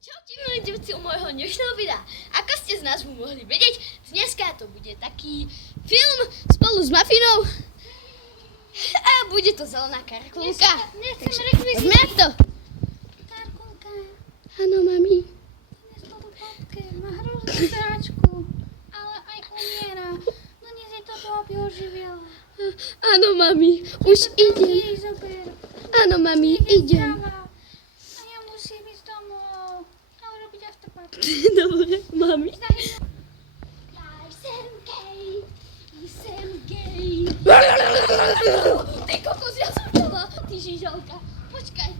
Čaute milí divci u môjho dnešného videa. Ako ste z názvu mohli vedieť, dneska to bude taký film spolu s Mafinou. A bude to zelená karkulka. Nechcem rekvizity. Zmerť to. Karkulka. Áno, mami. Dnes to papke. Má hroznú sráčku. Ale aj umiera. No dnes je toto, aby oživila. Áno, mami. Už idem. Jej zober. Áno, mami, idem. Zdravá. A ja musím ísť domov. Ale robiť afterparty. Dobre, mami. Ja som gay. Som gay. Ty kokos, ja som doma. Ty žižalka. Počkaj.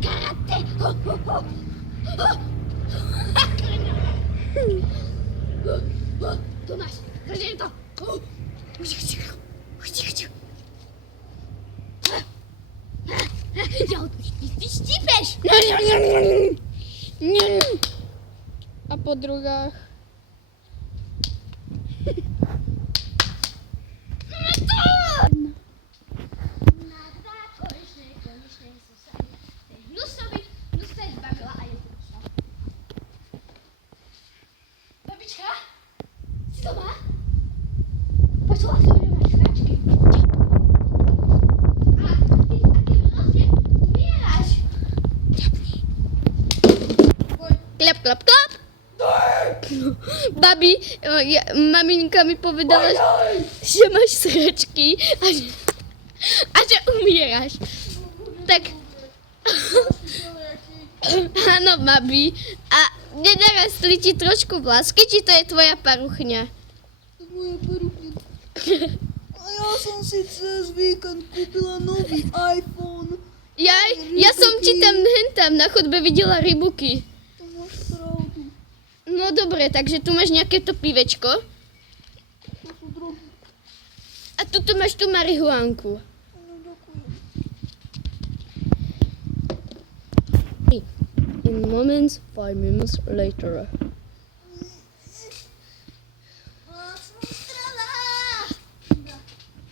Karate. Tomáš, držím to. Ty štípeš. A po druhách. Babička, si doma? Počula som, že máš hračky. A ty hrozne umieraš. Klap, klap, klap. Babi, maminka mi povedala, že máš sračky a že umieraš. Tak, áno, babi. A nenarastli ti trošku vlásky, či to je tvoja paruchňa? To moja paruchňa. A ja som si cez víkend kúpila nový iPhone. Ja som ti tam na chodbe videla rybuky. To máš pravdu. No dobre, takže tu máš nejaké to pivečko. To sú drogy. A tu máš tú marihuánku. No ďakujem. In moments, 5 minutes later. Som zdravá.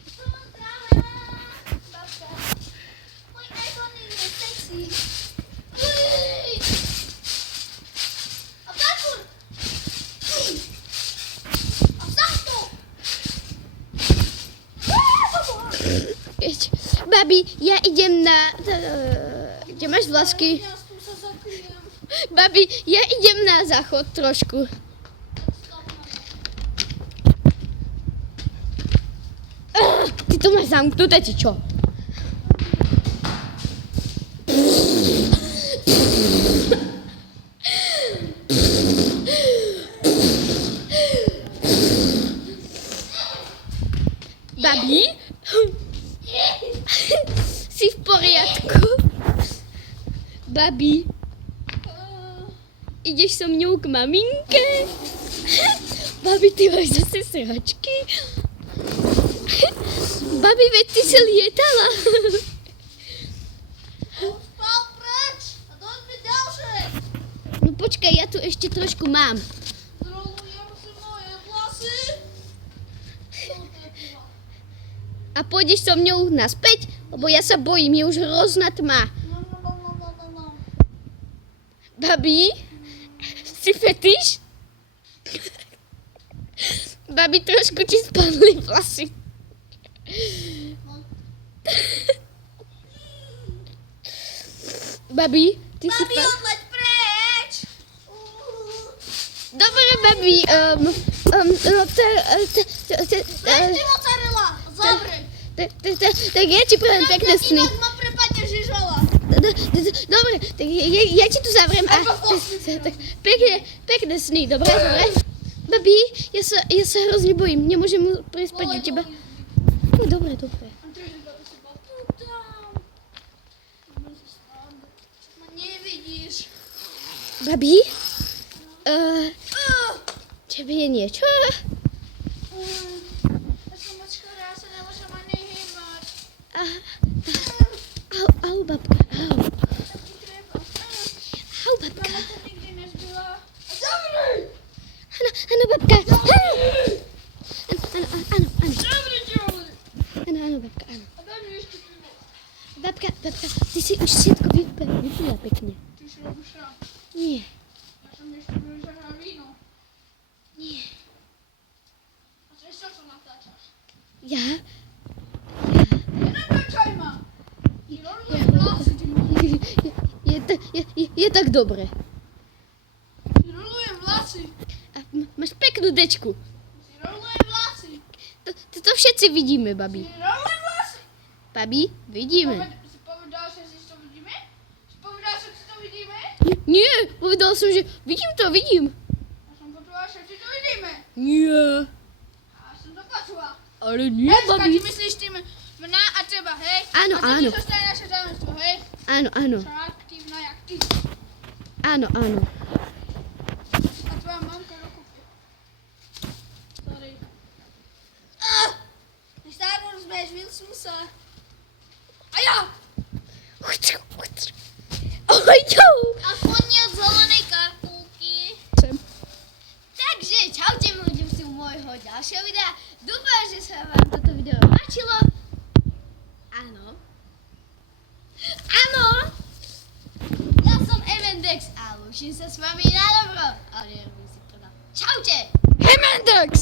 Som zdravá. Babka. Môj iPhone je sexy. Uj. A parkour. Uj. A vstaň tu. Babi, ja idem na... Kde máš vlasky? Ja tu sa zakryjem. Babi, ja idem na záchod trošku. Ty to máš zamknuté, či čo? Babi? Si v poriadku? Babi? Ideš so mňou k maminke? Babi, ty máš zase sračky? Babi, veď ty si lietala. Spal preč. A dosť mi ďalšie. No počkaj, ja tu ešte trošku mám. Zrolujem si moje vlasy. A pôjdeš so mňou naspäť? Lebo ja sa bojím, je už hrozná tma. No. Babi? Si fetiš? Babi, trošku ti spadli vlasy. Babi, ty si... Babi, odleď preč. Dobre, babi, Ešte mozzarella. Zavri. tak ja ti prajem pekné sny. Inak ma prepadne žižala. Dobre, tak ja ti tu zavriem a... tak pekné sny, dobre? Babi, ja sa hrozne bojím, nemôžem prespať u teba. No, dobre. Ma nevidíš. Babi? Tebe je niečo? Ja som moc chorá, ja sa nemôžem ani hýbať. Au, babka, au. Tak mi treba. Au, babka. Mama to nikdy nezbyla. Zavri! Áno, babka. Áno. Zavri, ďalej. Áno, babka, áno. A daj mi ešte pivo. Babka, Ty si už všetko vypila pekne. Ty si robíš ja. Nie, Ja som ešte vyžahal víno. nie. A čo ešte čo natáčaš? Ja? Nenatáčaj ma! Ti rozumiem vlasy, ty môj. Je tak dobre. Ti rozumiem vlasy. A máš peknú dečku. Ti rozumiem vlasy. To všetci vidíme, babi. Ti rozumiem vlasy. Babi, vidíme. Si povedal, že si to vidíme? Si povedal, že si to vidíme? Nie, povedal som, že vidím to, vidím. Ja som počula, že si to vidíme. Nie. A ja som to počula. Ale nie, Hejska, babi. ty myslíš tým mňa a teba, hej? Áno, a áno. A ty zostane naše tajomstvo, hej? Áno, áno, Som aktívna jak ty. áno, áno. A tvoja mamka dokúpi. Sorry. Star Wars bežil som sa. A ja! Ojo! Aspoň nie od zelenej karkulky. Takže čaute ľudia u môjho ďalšieho videa. Dúfam, že sa vám toto video páčilo. Áno. Áno. Ja som Emendex a lúčim sa s vami na dobro. Ale nerobím si to. Čaute. Hemendex!